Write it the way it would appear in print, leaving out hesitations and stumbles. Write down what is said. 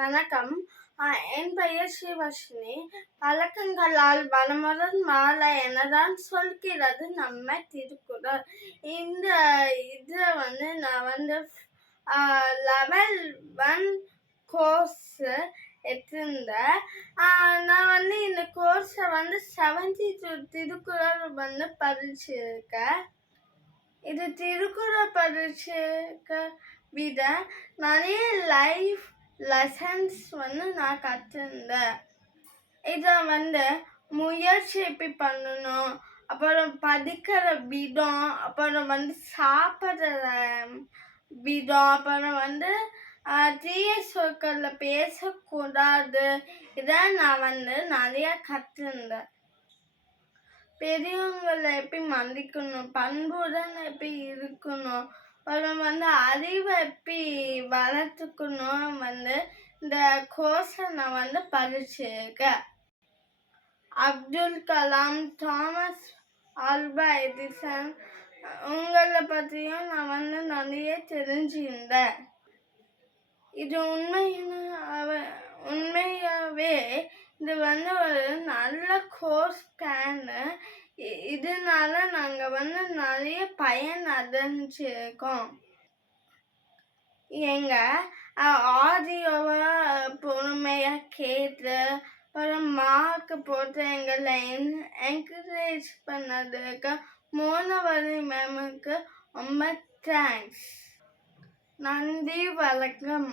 வணக்கம். என் பெயர் ஸ்ரீவர்ஷினி. பழக்கங்களால் வளமுடன் வாழ எனதான் சொல்கிறது நம்ம திருக்குறள். இந்த இதில் நான் லெவல் 1 கோர்ஸ் எடுத்திருந்தேன். நான் இந்த கோர்ஸை 72 திருக்குறள் படிச்சிருக்கேன். இது திருக்குறள் படிச்சிருக்க விட நிறைய லைஃப் லெசன்ஸ் நான் கற்றுருந்தேன். இதை முயற்சி எப்படி பண்ணணும், அப்புறம் படிக்கிற விதம், அப்புறம் சாப்பிட்ற விதம், அப்புறம் தீய சொற்களில் பேசக்கூடாது. இதை நான் நிறையா கற்றுருந்தேன். பெரியவங்களை எப்படி மதிக்கணும், பண்புடன் எப்படி இருக்கணும், அப்புறம் அறிவை எப்படி வளர்த்துக்கணும் இந்த கோர்ஸை நான் படிச்சிருக்கேன். Abdul Kalam, Thomas Alva Edison உங்களை பற்றியும் நான் நிறைய தெரிஞ்சிருந்தேன். இது உண்மையாகவே இது ஒரு நல்ல கோர்ஸ் பிளானு. இதனால நாங்கள் நிறைய பயன் அடைஞ்சிருக்கோம். எங்கள் ஆடியோவை பொறுமையாக கேட்டு அப்புறம் மார்க் போட்டு எங்களை என்கரேஜ் பண்ணதுக்கு மோனவரி மேமுக்கு ரொம்ப தேங்க்ஸ். நன்றி, வணக்கம்.